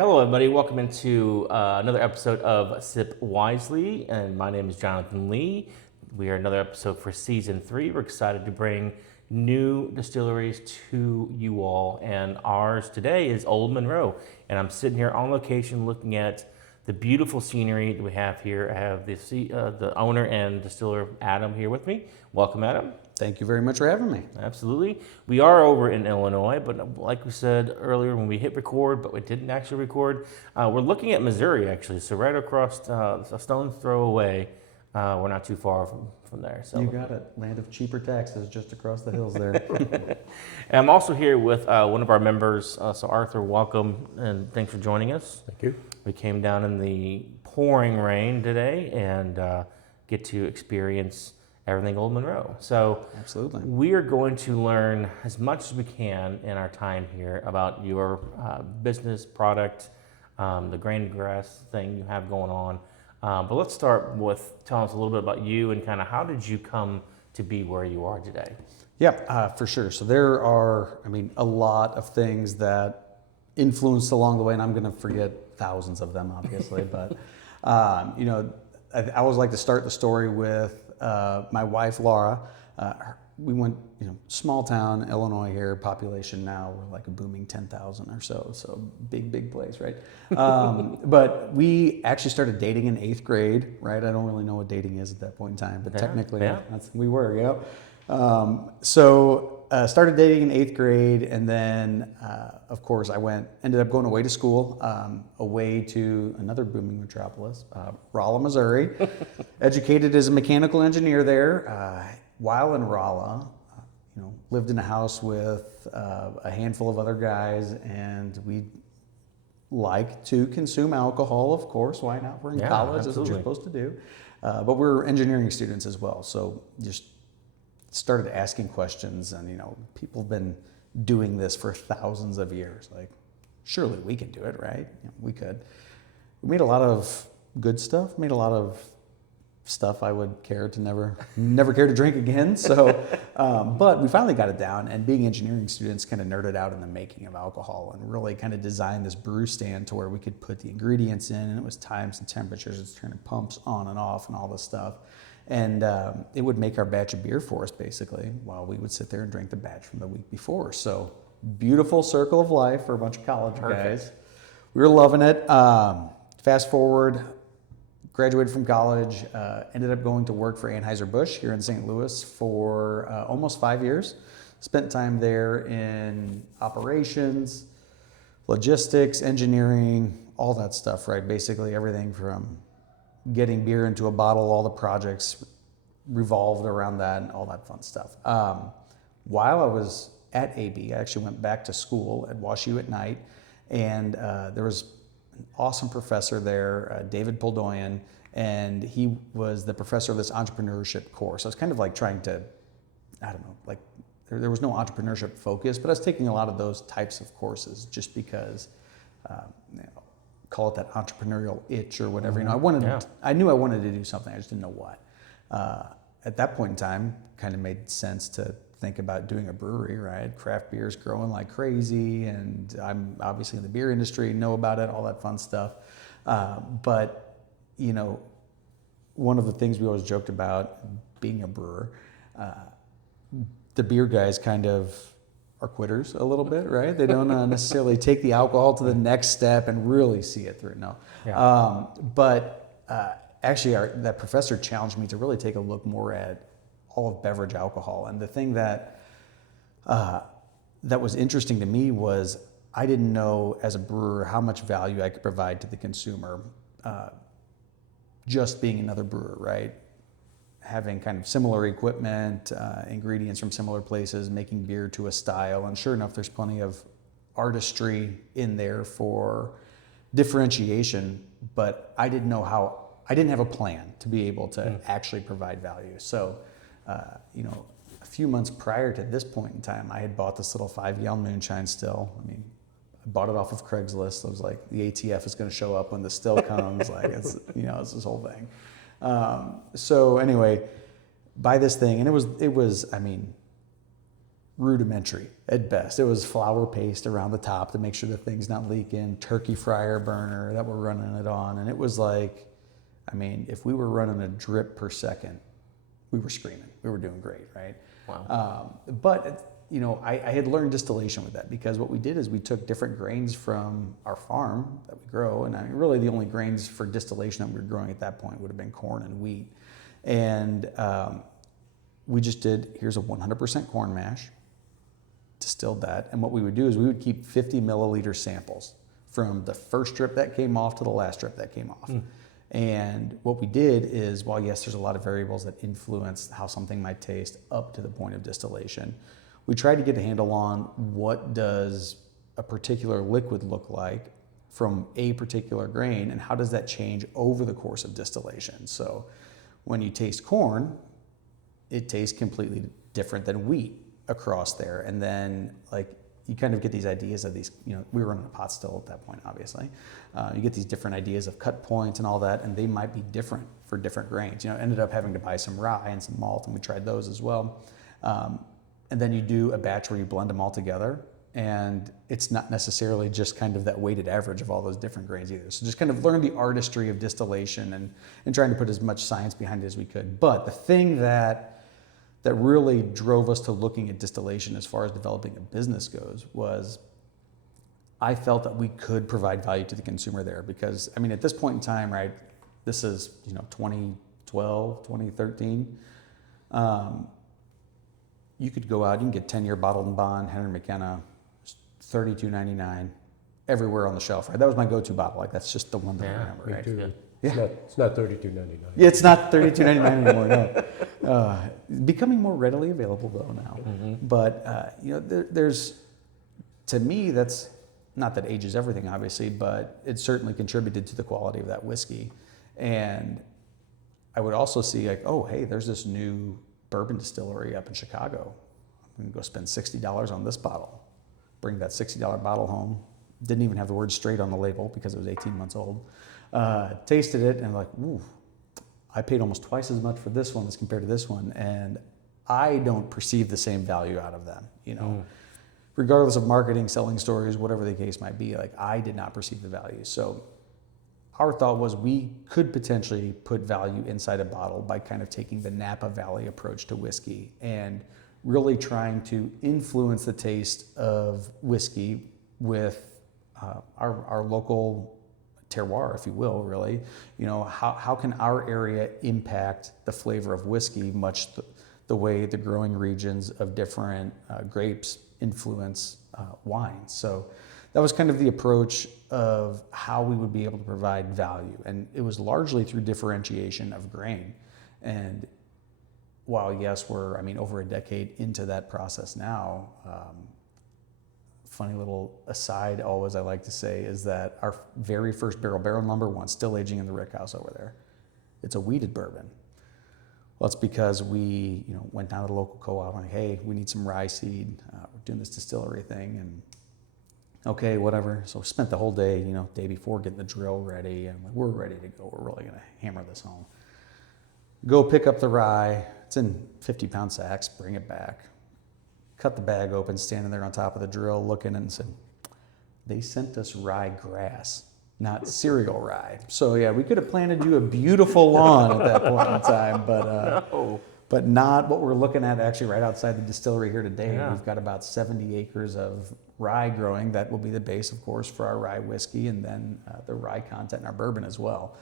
Hello, everybody. Welcome into another episode of Sip Wisely, and my name is Jonathan Lee. We are another episode for season 3. We're excited to bring new distilleries to you all, and ours today is Old Monroe. And I'm sitting here on location looking at the beautiful scenery that we have here. I have the owner and distiller Adam here with me. Welcome, Adam. Thank you very much for having me. Absolutely. We are over in Illinois, but like we said earlier when we hit record, but we didn't actually record, we're looking at Missouri actually. So right across a stone's throw away, we're not too far from there. So You got it. Land of cheaper taxes just across the hills there. And I'm also here with one of our members. So Arthur, welcome and thanks for joining us. Thank you. We came down in the pouring rain today and get to experience everything Old Monroe. So Absolutely. we are going to learn as much as we can in our time here about your business, product, the grain grass thing you have going on. But let's start with telling us a little bit about you and kind of how did you come to be where you are today? Yeah, for sure. So there are, a lot of things that influenced along the way, and I'm going to forget thousands of them, obviously. But, I always like to start the story with my wife, Laura. We went, small town, Illinois here, population now, we're like a booming 10,000 or so big place, right? But we actually started dating in 8th grade, right? I don't really know what dating is at that point in time, but technically we were, started dating in 8th grade, and then, of course, ended up going away to school, away to another booming metropolis, Rolla, Missouri. Educated as a mechanical engineer there. While in Rolla, lived in a house with a handful of other guys, and we like to consume alcohol, of course. Why not? We're in college, that's what you're supposed to do. But we're engineering students as well, so just started asking questions, and people have been doing this for thousands of years. Like, surely we can do it, right? We could. We made a lot of good stuff. Made a lot of stuff I would care to never care to drink again. So, but we finally got it down. And being engineering students, kind of nerded out in the making of alcohol, and really kind of designed this brew stand to where we could put the ingredients in, and it was times and temperatures. It's turning pumps on and off and all this stuff. And it would make our batch of beer for us, basically, while we would sit there and drink the batch from the week before. So, beautiful circle of life for a bunch of college guys. We were loving it. Fast forward, graduated from college, ended up going to work for Anheuser-Busch here in St. Louis for almost 5 years. Spent time there in operations, logistics, engineering, all that stuff, right? Basically everything from getting beer into a bottle, all the projects revolved around that and all that fun stuff. While I was at AB, I actually went back to school at WashU at night, and there was an awesome professor there, David Poldoyan, and he was the professor of this entrepreneurship course. I was kind of like trying to, there was no entrepreneurship focus, but I was taking a lot of those types of courses just because, call it that entrepreneurial itch or whatever. I knew I wanted to do something. I just didn't know what. At that point in time, kind of made sense to think about doing a brewery, right? Craft beer is growing like crazy, and I'm obviously in the beer industry, know about it, all that fun stuff. But one of the things we always joked about being a brewer, the beer guys kind of are quitters a little bit, right? They don't necessarily take the alcohol to the next step and really see it through. No. Yeah. Actually, that professor challenged me to really take a look more at all of beverage alcohol. And the thing that was interesting to me was I didn't know as a brewer how much value I could provide to the consumer just being another brewer, right? Having kind of similar equipment, ingredients from similar places, making beer to a style. And sure enough, there's plenty of artistry in there for differentiation, but I didn't have a plan to be able to actually provide value. So, a few months prior to this point in time, I had bought this little 5-gallon moonshine still. I bought it off of Craigslist. I was like, the ATF is going to show up when the still comes. It's this whole thing. So anyway, buy this thing, and it was rudimentary at best. It was flour paste around the top to make sure the thing's not leaking, turkey fryer burner that we're running it on. And it was like, I mean, if we were running a drip per second, we were screaming. We were doing great, right? Wow. But, you know, I had learned distillation with that, because what we did is we took different grains from our farm that we grow. And I mean, really the only grains for distillation that we were growing at that point would have been corn and wheat. And we just did, here's a 100% corn mash, distilled that. And what we would do is we would keep 50 milliliter samples from the first drip that came off to the last drip that came off. And what we did is, while yes, there's a lot of variables that influence how something might taste up to the point of distillation, we tried to get a handle on what does a particular liquid look like from a particular grain, and how does that change over the course of distillation. So when you taste corn, it tastes completely different than wheat across there. And then like you kind of get these ideas of these, you know, we were running a pot still at that point, obviously. You get these different ideas of cut points and all that, and they might be different for different grains. You know, ended up having to buy some rye and some malt, and we tried those as well. And then you do a batch where you blend them all together, and it's not necessarily just kind of that weighted average of all those different grains either. So just kind of learn the artistry of distillation and trying to put as much science behind it as we could. But the thing that really drove us to looking at distillation as far as developing a business goes was I felt that we could provide value to the consumer there, because, I mean, at this point in time, right, this is, you know, 2012, 2013, you could go out, you can get 10-year bottled and bond, Henry McKenna, $32.99, everywhere on the shelf, right? That was my go-to bottle. Like, that's just the one that I remember, Me right? too. Yeah. It's not $32.99. Yeah, it's not $32.99 anymore, no. Becoming more readily available, though, now. But, you know, there's, to me, that's, not that age is everything, obviously, but it certainly contributed to the quality of that whiskey. And I would also see, like, oh, hey, there's this new bourbon distillery up in Chicago. I'm going to go spend $60 on this bottle. Bring that $60 bottle home. Didn't even have the word straight on the label because it was 18 months old. Tasted it and like, ooh, I paid almost twice as much for this one as compared to this one. And I don't perceive the same value out of them, you know. Regardless of marketing, selling stories, whatever the case might be, like, I did not perceive the value. So our thought was we could potentially put value inside a bottle by kind of taking the Napa Valley approach to whiskey and really trying to influence the taste of whiskey with our local terroir, if you will, really. You know, how can our area impact the flavor of whiskey, much the way the growing regions of different grapes influence wine. So that was kind of the approach of how we would be able to provide value. And it was largely through differentiation of grain. And while, yes, we're, I mean, over a decade into that process now, funny little aside always I like to say is that our very first barrel number one, still aging in the rick house over there, it's a wheated bourbon. Well, it's because we, you know, went down to the local co-op and like, hey, we need some rye seed. We're doing this distillery thing, and okay, whatever. So we spent the whole day, you know, day before getting the drill ready, and like, we're ready to go. We're really gonna hammer this home. Go pick up the rye. It's in 50-pound sacks. Bring it back. Cut the bag open. Standing there on top of the drill, looking, and said, "They sent us rye grass, not cereal rye." So yeah, we could have planted you a beautiful lawn at that point in time, but not what we're looking at actually right outside the distillery here today. Yeah. We've got about 70 acres of rye growing. That will be the base, of course, for our rye whiskey, and then the rye content in our bourbon as well.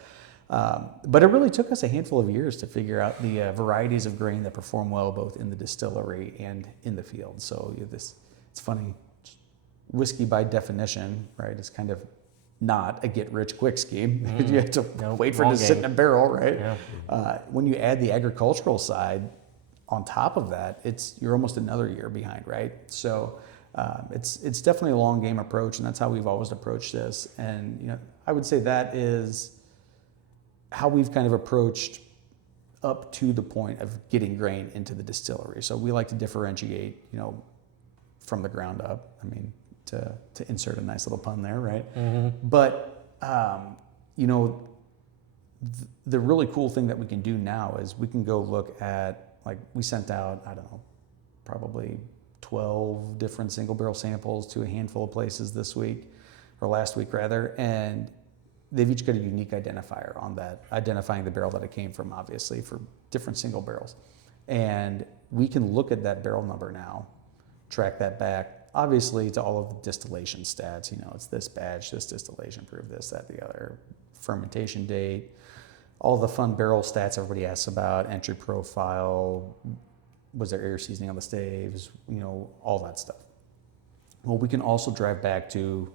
But it really took us a handful of years to figure out the varieties of grain that perform well both in the distillery and in the field. So it's funny, whiskey by definition, right, is kind of not a get-rich-quick scheme. You have to wait for it to sit in a barrel, right? Yeah. When you add the agricultural side on top of that, you're almost another year behind, right? So it's definitely a long game approach, and that's how we've always approached this. And you know, I would say that is how we've kind of approached up to the point of getting grain into the distillery. So we like to differentiate, you know, from the ground up. I mean, to insert a nice little pun there, right? But you know, the really cool thing that we can do now is we can go look at, like, we sent out, I don't know, probably 12 different single barrel samples to a handful of places this week, or last week rather, and they've each got a unique identifier on that, identifying the barrel that it came from, obviously, for different single barrels. And we can look at that barrel number now, track that back, obviously, to all of the distillation stats. You know, it's this batch, this distillation proof, this, that, the other, fermentation date, all the fun barrel stats everybody asks about, entry profile, was there air seasoning on the staves, you know, all that stuff. Well, we can also drive back to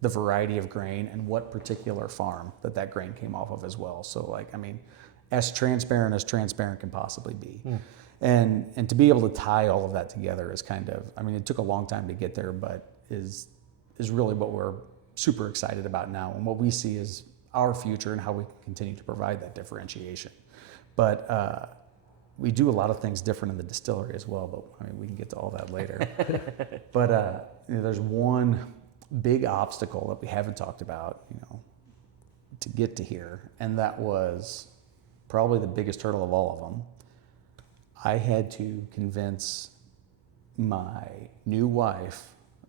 the variety of grain and what particular farm that grain came off of as well. So, like, I mean, as transparent can possibly be. And to be able to tie all of that together is kind of, I mean, it took a long time to get there, but is really what we're super excited about now, and what we see is our future and how we can continue to provide that differentiation. But we do a lot of things different in the distillery as well, but I mean, we can get to all that later. But you know, there's one big obstacle that we haven't talked about, you know, to get to here, and that was probably the biggest hurdle of all of them. I had to convince my new wife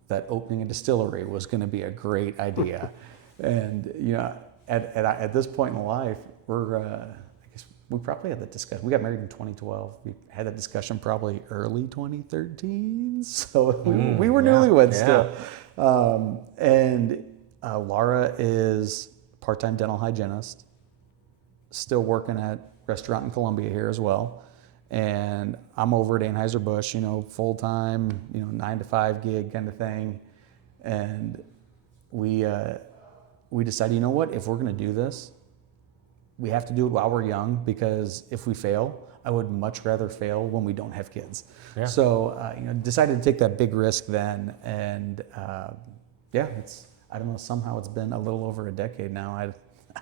that opening a distillery was going to be a great idea. And you know, at this point in life, I guess we probably had that discussion. We got married in 2012. We had that discussion probably early 2013. So we were newlyweds still. And Laura is part-time dental hygienist, still working at restaurant in Columbia here as well. And I'm over at Anheuser-Busch, you know, full-time, you know, 9 to 5 gig kind of thing. And we decided, you know what, if we're going to do this, we have to do it while we're young, because if we fail, I would much rather fail when we don't have kids. Yeah. So, you know, decided to take that big risk then. And yeah, I don't know, somehow it's been a little over a decade now.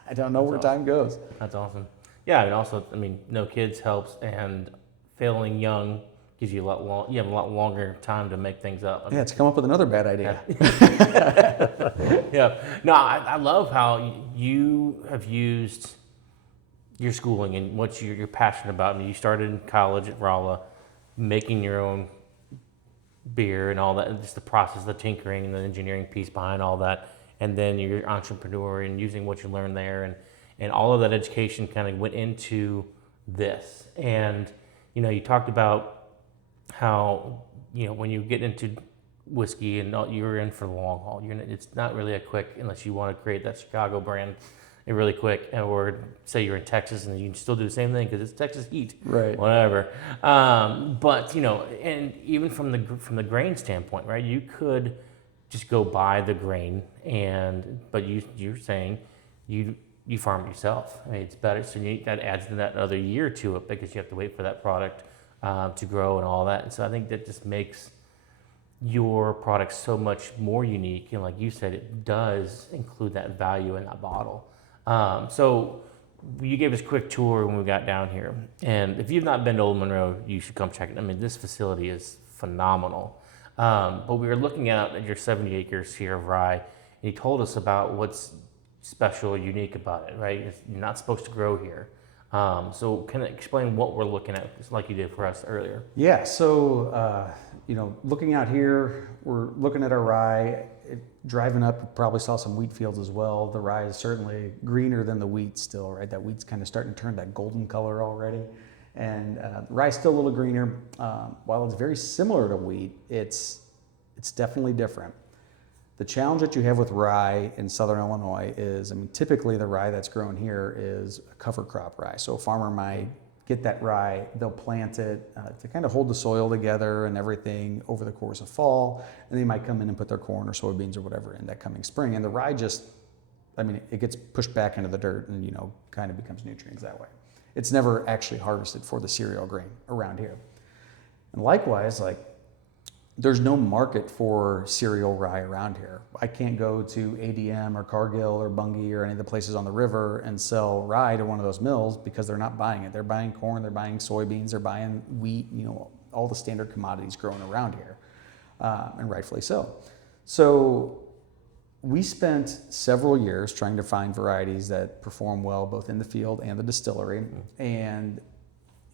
I don't know where time goes. That's awesome. Yeah, and also, I mean, no kids helps, and failing young gives you you have a lot longer time to make things up. Yeah, to come up with another bad idea. Yeah. No, I love how you have used your schooling and what you're passionate about. I mean, you started in college at Rolla, making your own beer and all that, and just the process, the tinkering and the engineering piece behind all that. And then you're an entrepreneur and using what you learned there, and all of that education kind of went into this. And, you know, you talked about how, you know, when you get into whiskey and you're in for the long haul, it's not really a quick, unless you want to create that Chicago brand really quick, or say you're in Texas and you can still do the same thing because it's Texas heat, right? Whatever. But, you know, and even from the grain standpoint, right, you could just go buy the grain, but you're saying you farm yourself. I mean, it's better, so that adds that another year to it, because you have to wait for that product to grow and all that. And so I think that just makes your product so much more unique. And like you said, it does include that value in that bottle. So you gave us a quick tour when we got down here. And if you've not been to Old Monroe, you should come check it. I mean, this facility is phenomenal. But we were looking at your 70 acres here of rye, and you told us about what's special or unique about it, right? You're not supposed to grow here. So can you explain what we're looking at, just like you did for us earlier? Yeah, so, you know, looking out here, we're looking at our rye. Driving up, you probably saw some wheat fields as well. The rye is certainly greener than the wheat still, right? That wheat's kind of starting to turn that golden color already. And the rye's still a little greener. While it's very similar to wheat, it's definitely different. The challenge that you have with rye in Southern Illinois is, I mean, typically the rye that's grown here is a cover crop rye. So a farmer might get that rye, they'll plant it to kind of hold the soil together and everything over the course of fall, and they might come in and put their corn or soybeans or whatever in that coming spring. And the rye just, I mean, it gets pushed back into the dirt and, you know, kind of becomes nutrients that way. It's never actually harvested for the cereal grain around here. And likewise, like, there's no market for cereal rye around here. I can't go to ADM or Cargill or Bunge or any of the places on the river and sell rye to one of those mills, because they're not buying it. They're buying corn, they're buying soybeans, they're buying wheat, you know, all the standard commodities grown around here, and rightfully so. So we spent several years trying to find varieties that perform well both in the field and the distillery. And,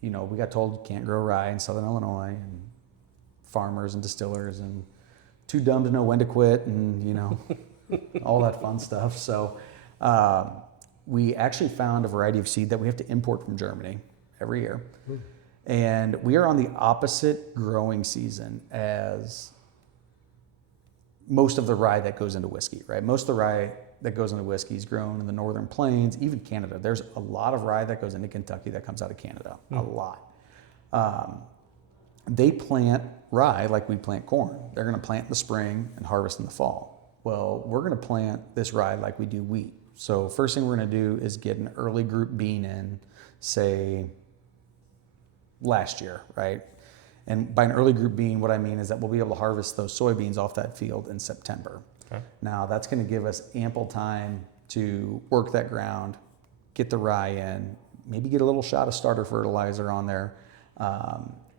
you know, we got told you can't grow rye in Southern Illinois, and farmers and distillers and too dumb to know when to quit and, all that fun stuff. So we actually found a variety of seed that we have to import from Germany every year. And we are on the opposite growing season as most of the rye that goes into whiskey, right? Most of the rye that goes into whiskey is grown in the northern plains, even Canada. There's a lot of rye that goes into Kentucky that comes out of Canada, a lot. They plant rye like we plant corn. They're going to plant in the spring and harvest in the fall. Well, we're going to plant this rye like we do wheat. So first thing we're going to do is get an early group bean in, say, last year, right? And by an early group bean, what I mean is that we'll be able to harvest those soybeans off that field in September. Okay. Now, that's going to give us ample time to work that ground, get the rye in, maybe get a little shot of starter fertilizer on there,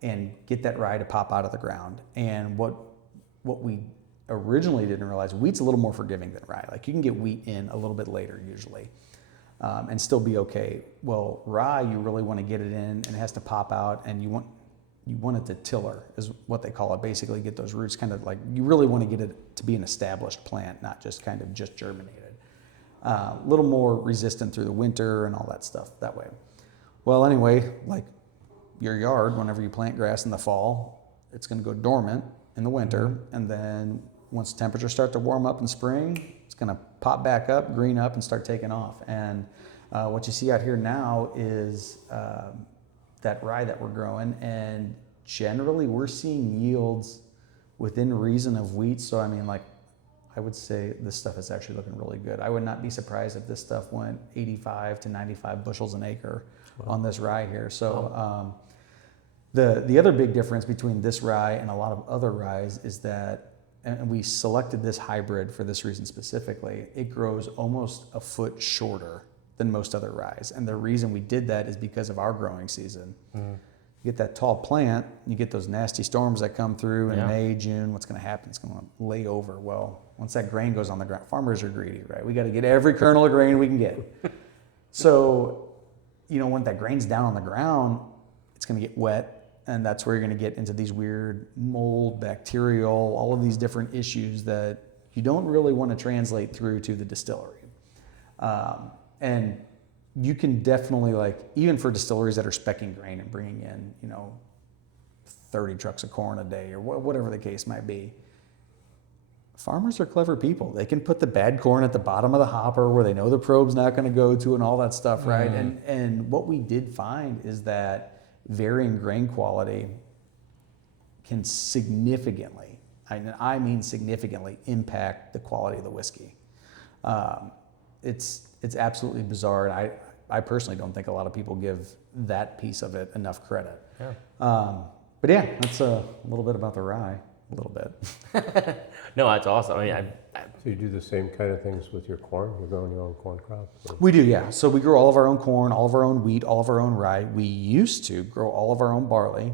and get that rye to pop out of the ground. And what we originally didn't realize, wheat's a little more forgiving than rye. Like, you can get wheat in a little bit later usually, and still be okay. Well, rye, you really want to get it in, and it has to pop out, and you want it to tiller, is what they call it. Basically, get those roots kind of like, you really want to get it to be an established plant, not just kind of just germinated. A little more resistant through the winter and all that stuff that way. Well, anyway, like your yard, whenever you plant grass in the fall, it's going to go dormant in the winter, and then once temperatures start to warm up in spring, it's going to pop back up, green up, and start taking off. And what you see out here now is that rye that we're growing, and generally we're seeing yields within reason of wheat. So I mean, like, I would say this stuff is actually looking really good. I would not be surprised if this stuff went 85 to 95 bushels an acre on this rye here. So the other big difference between this rye and a lot of other ryes is that, and we selected this hybrid for this reason specifically, it grows almost a foot shorter than most other ryes. And the reason we did that is because of our growing season. You get that tall plant, you get those nasty storms that come through in May, June, what's going to happen? It's going to lay over. Well, once that grain goes on the ground, farmers are greedy, right? We got to get every kernel of grain we can get. So, when that grain's down on the ground, it's going to get wet, and that's where you're going to get into these weird mold, bacterial, all of these different issues that you don't really want to translate through to the distillery. And you can definitely, like, even for distilleries that are speccing grain and bringing in, 30 trucks of corn a day or whatever the case might be, farmers are clever people. They can put the bad corn at the bottom of the hopper where they know the probe's not going to go to and all that stuff, right? And what we did find is that varying grain quality can significantly, I mean significantly, impact the quality of the whiskey. It's absolutely bizarre, and I personally don't think a lot of people give that piece of it enough credit. But yeah, that's a little bit about the rye. A little bit. No, that's awesome. I mean, So you do the same kind of things with your corn? You're growing your own corn crop? Or? We do, yeah. So we grow all of our own corn, all of our own wheat, all of our own rye. We used to grow all of our own barley.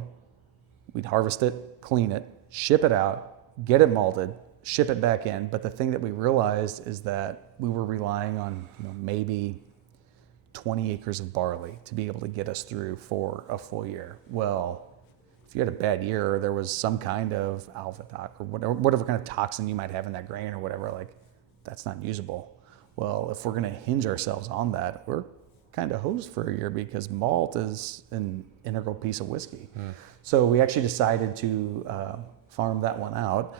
We'd harvest it, clean it, ship it out, get it malted, ship it back in. But the thing that we realized is that we were relying on maybe 20 acres of barley to be able to get us through for a full year. Well, if you had a bad year, or there was some kind of alpha-tox or whatever kind of toxin you might have in that grain or whatever, like, that's not usable. Well, if we're going to hinge ourselves on that, we're kind of hosed for a year because malt is an integral piece of whiskey. So we actually decided to farm that one out,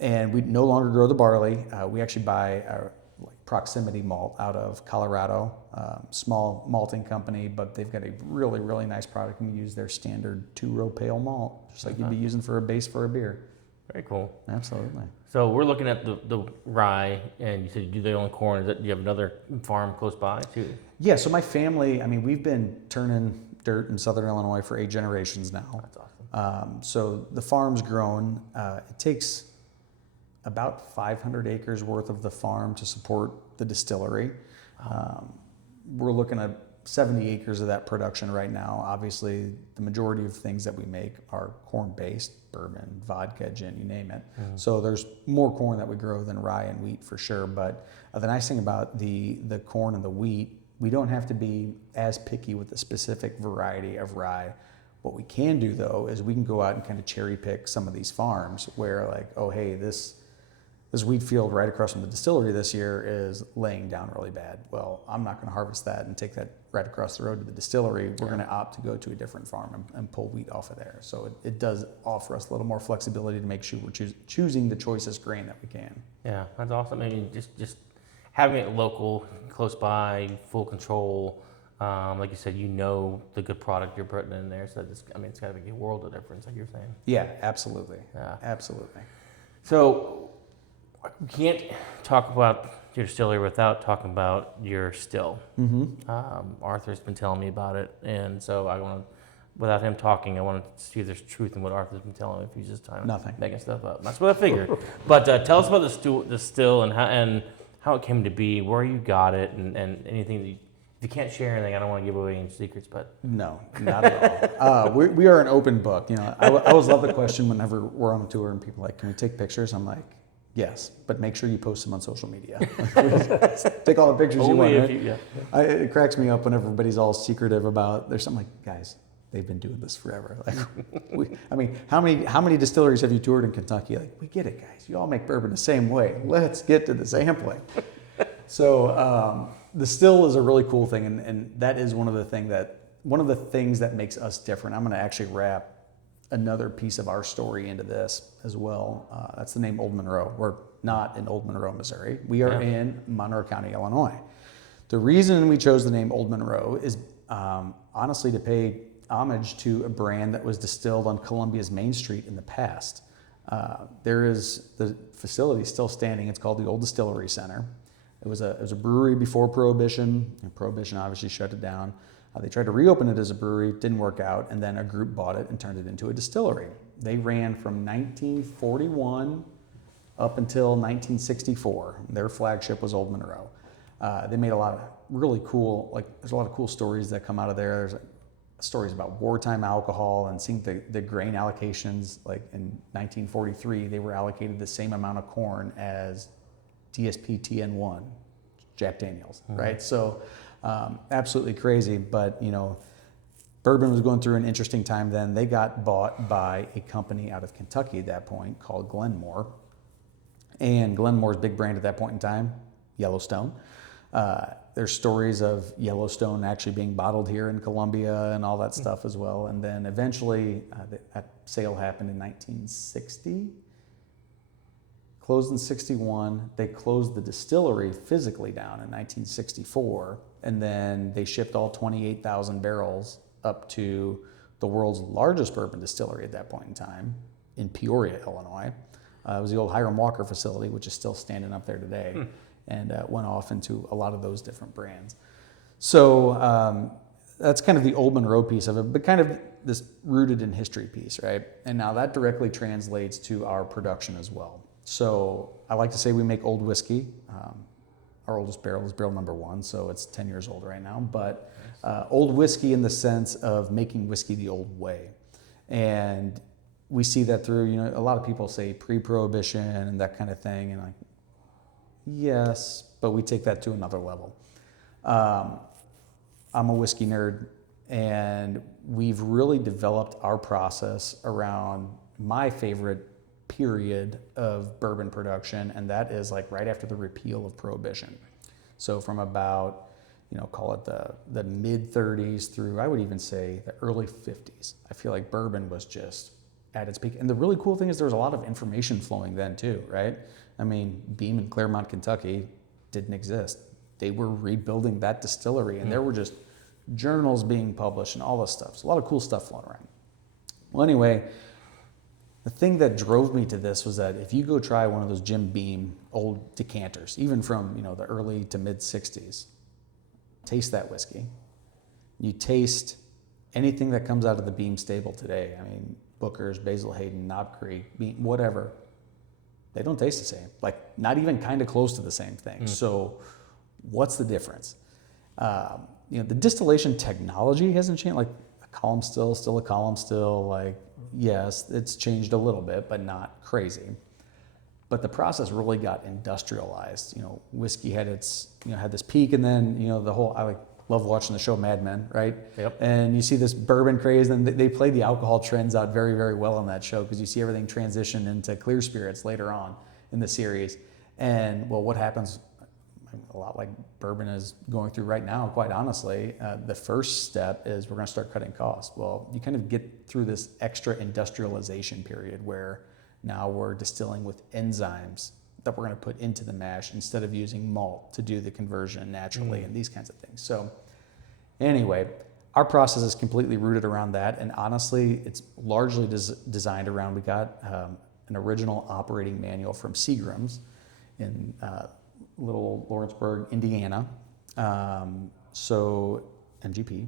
and we no longer grow the barley. We actually buy proximity malt out of Colorado, small malting company, but they've got a really, really nice product, and we use their standard 2-row pale malt, just like you'd be using for a base for a beer. Very cool. Absolutely. So we're looking at the rye, and you said you do their own corn. Do you have another farm close by too? Yeah, so my family, we've been turning dirt in Southern Illinois for 8 generations now. That's awesome. So the farm's grown. It takes about 500 acres worth of the farm to support the distillery. We're looking at 70 acres of that production right now. Obviously, the majority of things that we make are corn-based, bourbon, vodka, gin, you name it. So there's more corn that we grow than rye and wheat for sure. But the nice thing about the corn and the wheat, we don't have to be as picky with the specific variety of rye. What we can do though is we can go out and kind of cherry pick some of these farms where like, oh hey, this wheat field right across from the distillery this year is laying down really bad. Well, I'm not going to harvest that and take that right across the road to the distillery. We're going to opt to go to a different farm and pull wheat off of there. So it does offer us a little more flexibility to make sure we're choosing the choicest grain that we can. Yeah, that's awesome. I mean, just having it local, close by, full control. Like you said, the good product you're putting in there. So it's got to make a world of difference, like you're saying. Yeah, absolutely. Yeah, absolutely. So we can't talk about your distillery without talking about your still. Arthur's been telling me about it, and so I want to, without him talking, I want to see if there's truth in what Arthur's been telling me. If he's just making stuff up, that's what I figured. But tell us about the still and how it came to be, where you got it, and anything that if you can't share anything, I don't want to give away any secrets. But no, not at all. We are an open book. I always love the question whenever we're on a tour and people are like, "Can we take pictures?" I'm like, yes, but make sure you post them on social media. Take all the pictures you want. Right? It cracks me up when everybody's all secretive about. There's something like, guys, they've been doing this forever. Like, how many distilleries have you toured in Kentucky? Like, we get it, guys. You all make bourbon the same way. Let's get to the sampling. So the still is a really cool thing, and that is one of the things that makes us different. I'm going to actually wrap another piece of our story into this as well. That's the name Old Monroe. We're not in Old Monroe, Missouri. We are in Monroe County, Illinois. The reason we chose the name Old Monroe is honestly to pay homage to a brand that was distilled on Columbia's Main Street in the past. The facility still standing. It's called the Old Distillery Center. It was a brewery before Prohibition, and Prohibition obviously shut it down. They tried to reopen it as a brewery, didn't work out, and then a group bought it and turned it into a distillery. They ran from 1941 up until 1964. Their flagship was Old Monroe. They made a lot of really cool, there's a lot of cool stories that come out of there. There's stories about wartime alcohol and seeing the grain allocations. Like in 1943, they were allocated the same amount of corn as DSP TN1, Jack Daniels, right? So absolutely crazy, but bourbon was going through an interesting time then. They got bought by a company out of Kentucky at that point called Glenmore. And Glenmore's big brand at that point in time, Yellowstone. There's stories of Yellowstone actually being bottled here in Columbia and all that stuff as well. And then eventually that sale happened in 1960. Closed in 61. They closed the distillery physically down in 1964. And then they shipped all 28,000 barrels up to the world's largest bourbon distillery at that point in time in Peoria, Illinois. It was the old Hiram Walker facility, which is still standing up there today, and went off into a lot of those different brands. So that's kind of the Old Monroe piece of it, but kind of this rooted in history piece, right? And now that directly translates to our production as well. So I like to say we make old whiskey. Our oldest barrel is barrel number 1, so it's 10 years old right now. But old whiskey in the sense of making whiskey the old way. And we see that through, a lot of people say pre-prohibition and that kind of thing. And yes, but we take that to another level. I'm a whiskey nerd, and we've really developed our process around my favorite period of bourbon production, and that is right after the repeal of Prohibition. So from about, call it the mid 30s through, I would even say the early 50s. I feel like bourbon was just at its peak. And the really cool thing is there was a lot of information flowing then too, right? I mean, Beam in Claremont, Kentucky didn't exist. They were rebuilding that distillery, and there were just journals being published and all this stuff. So a lot of cool stuff flowing around. Well, anyway, the thing that drove me to this was that if you go try one of those Jim Beam old decanters, even from the early to mid 60s, taste that whiskey. You taste anything that comes out of the Beam stable today. I mean, Booker's, Basil Hayden, Knob Creek, Beam, whatever. They don't taste the same. Not even kind of close to the same thing. So what's the difference? The distillation technology hasn't changed. A column still a column still. Yes, it's changed a little bit, but not crazy. But the process really got industrialized. Whiskey had had this peak, and then the whole love watching the show Mad Men, right? Yep. And you see this bourbon craze, and they play the alcohol trends out very, very well on that show because you see everything transition into clear spirits later on in the series. And well, what happens, a lot like bourbon is going through right now, quite honestly, the first step is we're going to start cutting costs. Well, you kind of get through this extra industrialization period where now we're distilling with enzymes that we're going to put into the mash instead of using malt to do the conversion naturally and these kinds of things. So anyway, our process is completely rooted around that. And honestly, it's largely designed around, we got an original operating manual from Seagram's in little Lawrenceburg, Indiana. So MGP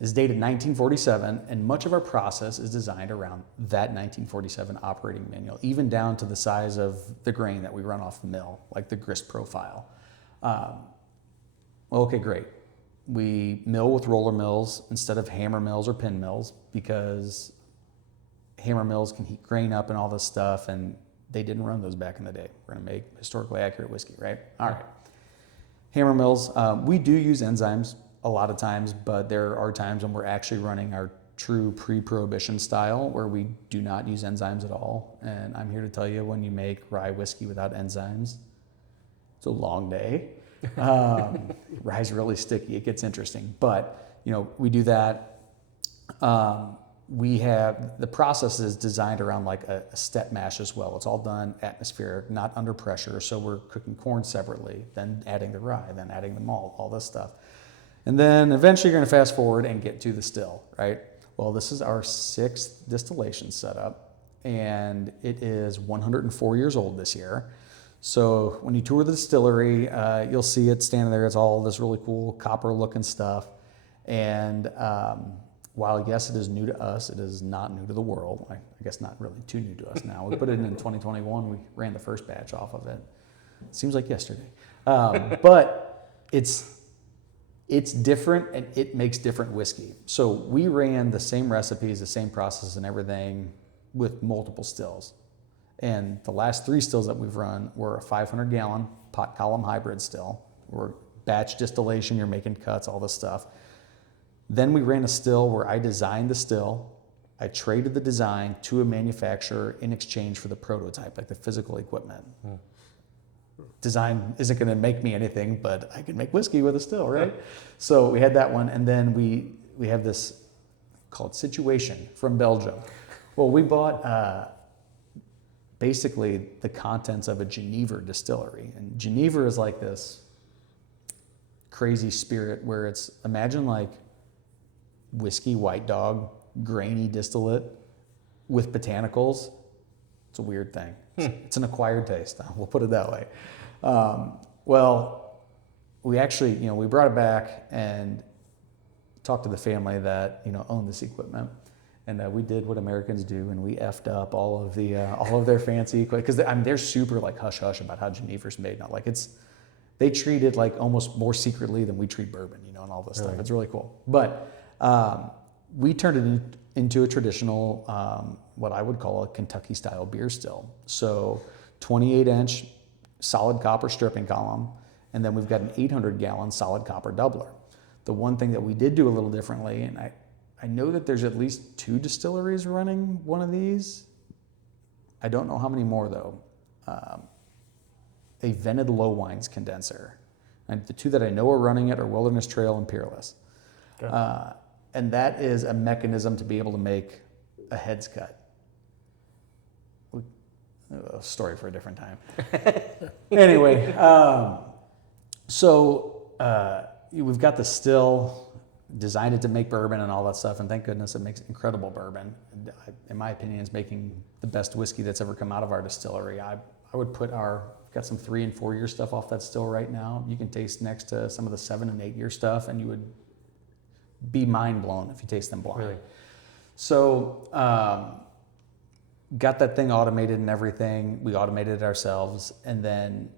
is dated 1947, and much of our process is designed around that 1947 operating manual, even down to the size of the grain that we run off the mill, like the grist profile. Okay, great. We mill with roller mills instead of hammer mills or pin mills because hammer mills can heat grain up and all this stuff, and they didn't run those back in the day. We're going to make historically accurate whiskey, right? All right. Hammer mills, we do use enzymes a lot of times, but there are times when we're actually running our true pre-prohibition style where we do not use enzymes at all. And I'm here to tell you, when you make rye whiskey without enzymes, it's a long day. Rye's really sticky. It gets interesting. But, we do that. We have, the process is designed around like a step mash as well. It's all done atmospheric, not under pressure. So we're cooking corn separately, then adding the rye, then adding the malt, all this stuff. And then eventually you're going to fast forward and get to the still, right? Well, this is our 6th distillation setup, and it is 104 years old this year. So when you tour the distillery, you'll see it standing there. It's all this really cool copper-looking stuff. And while, yes, it is new to us, it is not new to the world. I guess not really too new to us now. We put it in 2021. We ran the first batch off of it. Seems like yesterday. But it's different, and it makes different whiskey. So we ran the same recipes, the same process and everything with multiple stills. And the last 3 stills that we've run were a 500-gallon pot column hybrid still. We're batch distillation, you're making cuts, all this stuff. Then we ran a still where I designed the still. I traded the design to a manufacturer in exchange for the prototype, like the physical equipment. Design isn't going to make me anything, but I can make whiskey with a still, right? So we had that one, and then we have this called Situation from Belgium. Well, we bought basically the contents of a Geneva distillery, and Geneva is like this crazy spirit where it's, imagine like whiskey, white dog, grainy distillate with botanicals. It's a weird thing. It's an acquired taste. We'll put it that way. Well, we actually, we brought it back and talked to the family that, owned this equipment. And we did what Americans do, and we effed up all of their fancy equipment. Because they're super like hush-hush about how Geneva's made. Not like they treat it like almost more secretly than we treat bourbon, and all this stuff. It's really cool. But we turned it into a traditional, what I would call a Kentucky-style beer still. So 28-inch solid copper stripping column, and then we've got an 800-gallon solid copper doubler. The one thing that we did do a little differently, and I know that there's at least 2 distilleries running one of these. I don't know how many more, though. A vented low wines condenser. And the 2 that I know are running it are Wilderness Trail and Peerless. Okay. And that is a mechanism to be able to make a heads cut. A story for a different time. Anyway, so we've got the still, designed it to make bourbon and all that stuff, and thank goodness it makes incredible bourbon. And in my opinion, it's making the best whiskey that's ever come out of our distillery. I would put got some 3 and 4 year stuff off that still right now. You can taste next to some of the 7 and 8 year stuff, and you would be mind blown if you taste them blind. Really? So got that thing automated and everything. We automated it ourselves, and then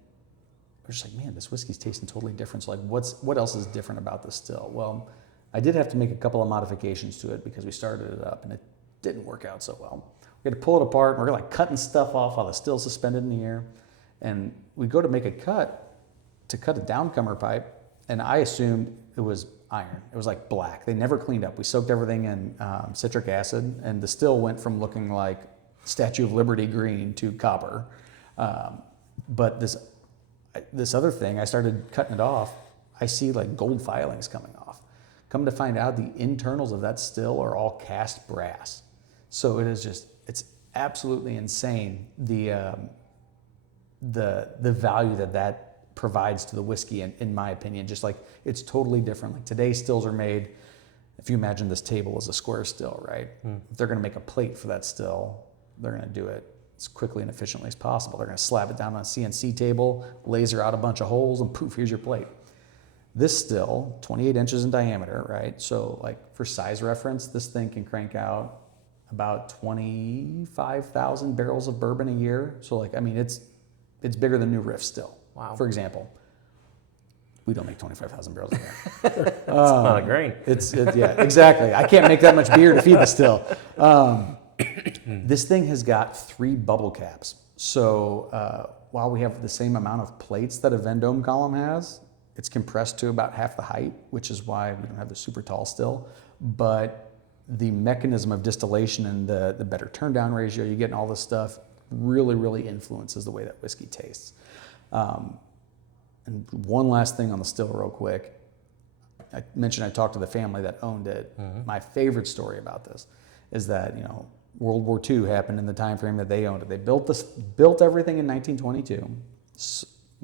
we're just like, man, this whiskey's tasting totally different. So like, what else is different about this still? Well, I did have to make a couple of modifications to it because we started it up and it didn't work out so well. We had to pull it apart, and we're like cutting stuff off while the still's suspended in the air. And we go to make a cut, to cut a downcomer pipe, And I assumed it was iron. It was like black. They never cleaned up. We soaked everything in citric acid, and the still went from looking like Statue of Liberty green to copper. But this other thing, I started cutting it off. I see like gold filings coming off. Come to find out, the internals of that still are all cast brass. So it is just, it's absolutely insane the value that provides to the whiskey, in my opinion. Just like, it's totally different. Like today's stills are made, if you imagine this table as a square still, right? If they're gonna make a plate for that still, they're gonna do it as quickly and efficiently as possible. They're gonna slab it down on a CNC table, laser out a bunch of holes, and poof, here's your plate. This still, 28 inches in diameter, right? So like for size reference, this thing can crank out about 25,000 barrels of bourbon a year. So like, I mean, it's bigger than New Riff still. Wow. For example, we don't make 25,000 barrels a year. It's not a grain. Yeah, exactly. I can't make that much beer to feed the still. This thing has got 3 bubble caps. So while we have the same amount of plates that a Vendome column has, it's compressed to about half the height, which is why we don't have the super tall still. But the mechanism of distillation and the better turn down ratio you get and all this stuff really, really influences the way that whiskey tastes. And one last thing on the still real quick. I mentioned I talked to the family that owned it. My favorite story about this is that, you know, World War II happened in the time frame that they owned it. They built everything in 1922.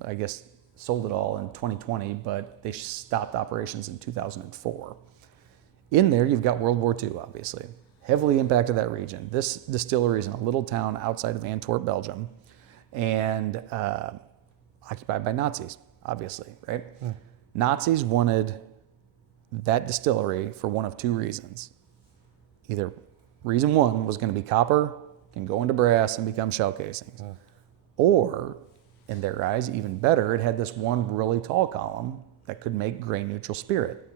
I guess sold it all in 2020, but they stopped operations in 2004. In there, you've got World War II, obviously. Heavily impacted that region. This distillery is in a little town outside of Antwerp, Belgium, and occupied by Nazis, obviously, right? Nazis wanted that distillery for one of 2 reasons. Either reason one was going to be copper, can go into brass and become shell casings. Or, in their eyes, even better, it had this one really tall column that could make grain neutral spirit,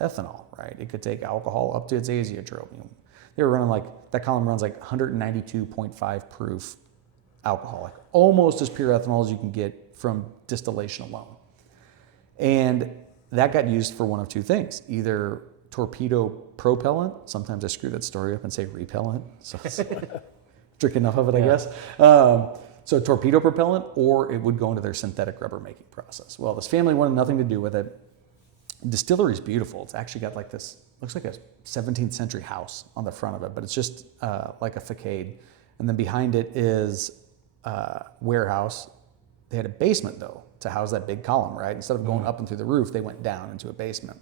ethanol, right? It could take alcohol up to its azeotrope. You know, they were running like, that column runs like 192.5 proof alcohol, like almost as pure ethanol as you can get from distillation alone. And that got used for one of 2 things, either torpedo propellant, sometimes I screw that story up and say repellent, so it's drink enough of it, I guess. So torpedo propellant, or it would go into their synthetic rubber making process. Well, this family wanted nothing to do with it. Distillery is beautiful. It's actually got like this, looks like a 17th century house on the front of it, but it's just like a facade. And then behind it is a warehouse. They had a basement though to house that big column, right? Instead of going up and through the roof, they went down into a basement.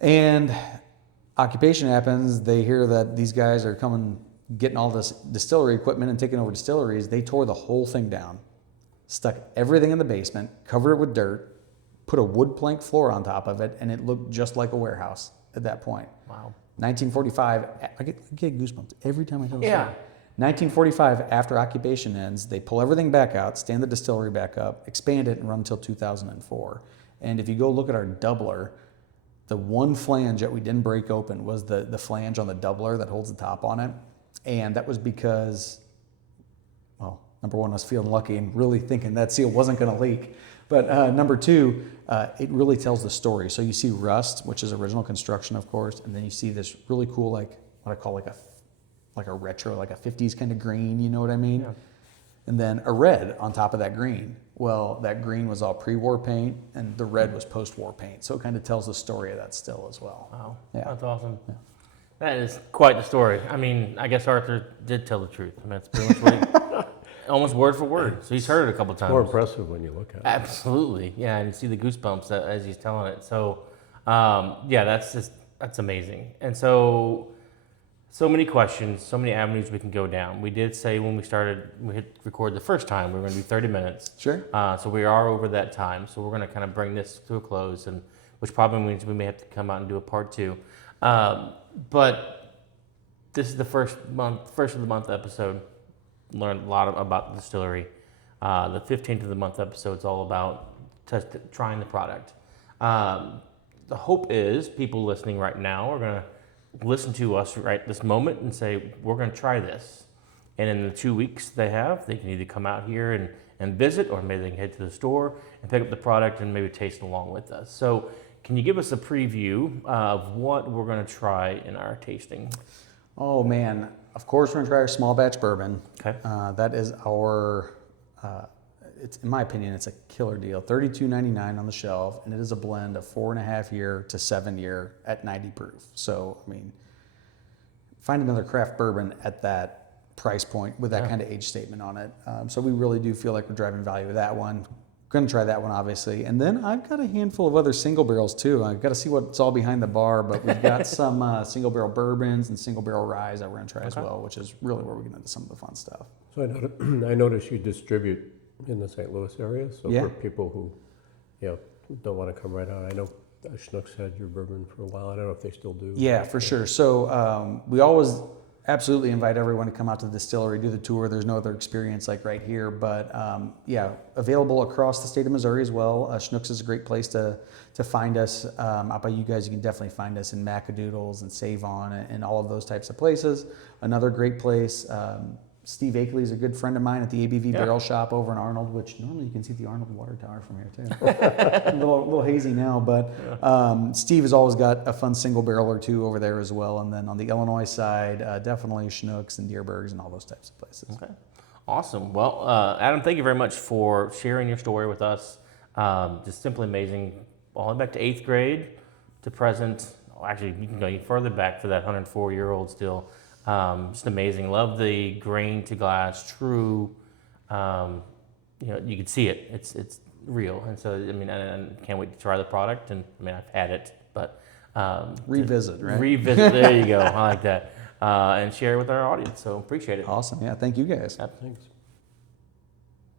And occupation happens. They hear that these guys are coming, getting all this distillery equipment and taking over distilleries. They tore the whole thing down, stuck everything in the basement, covered it with dirt, put a wood plank floor on top of it, and it looked just like a warehouse at that point. Wow. 1945, I get goosebumps every time I tell the story. Yeah. 1945, after occupation ends, they pull everything back out, stand the distillery back up, expand it, and run until 2004. And if you go look at our doubler, the one flange that we didn't break open was the flange on the doubler that holds the top on it. And that was because, well, number one, I was feeling lucky and really thinking that seal wasn't going to leak. But number 2, it really tells the story. So you see rust, which is original construction, of course, and then you see this really cool, like what I call like a retro, like a 50s kind of green, you know what I mean? Yeah. And then a red on top of that green. Well, that green was all pre-war paint, and the red was post-war paint. So it kind of tells the story of that still as well. Wow, yeah. That's awesome. Yeah. That is quite the story. I mean, I guess Arthur did tell the truth. I mean, it's pretty much what almost word for word. So he's heard it a couple times. More impressive when you look at it. Absolutely, yeah, and you see the goosebumps as he's telling it. So, yeah, that's amazing. And so many questions, so many avenues we can go down. We did say when we hit record the first time, we were going to do 30 minutes. Sure. So we are over that time. So we're going to kind of bring this to a close, and which probably means we may have to come out and do a part 2. But this is the first of the month episode. Learned a lot about the distillery. The 15th of the month episode is all about trying the product. The hope is people listening right now are going to listen to us right this moment and say, we're going to try this. And in the 2 weeks they can either come out here and visit, or maybe they can head to the store and pick up the product and maybe taste it along with us. So can you give us a preview of what we're going to try in our tasting? Oh man, of course we're gonna try our small batch bourbon. Okay. That is our, it's in my opinion, it's a killer deal. $32.99 on the shelf, and it is a blend of 4.5 year to 7 year at 90 proof. So I mean, find another craft bourbon at that price point with that kind of age statement on it. So we really do feel like we're driving value with that one. Going to try that one, obviously. And then I've got a handful of other single barrels too. I've got to see what's all behind the bar, but we've got some single barrel bourbons and single barrel rye that we're going to try as well, which is really where we're getting into some of the fun stuff. So I noticed you distribute in the St. Louis area. So for people who, don't want to come right out, I know Schnucks had your bourbon for a while. I don't know if they still do. Yeah, for sure. So we always absolutely invite everyone to come out to the distillery, do the tour. There's no other experience like right here, but available across the state of Missouri as well. Schnucks is a great place to find us. Out by you guys, you can definitely find us in Macadoodles and Save-On and all of those types of places. Another great place, Steve Akeley is a good friend of mine at the ABV Barrel Shop over in Arnold, which normally you can see the Arnold Water Tower from here too. a little hazy now, but Steve has always got a fun single barrel or two over there as well. And then on the Illinois side, definitely Schnucks and Deerbergs and all those types of places. Okay, awesome. Well, Adam, thank you very much for sharing your story with us. Just simply amazing. All the way back to 8th grade to present. Actually, you can go even further back for that 104-year-old still. Just amazing. Love the grain to glass, true. You can see it. It's real, and so I mean, I can't wait to try the product. And I mean, I've had it, but revisit, right? Revisit. There you go. I like that. And share it with our audience. So appreciate it. Awesome. Yeah. Thank you guys. Yep. Thanks.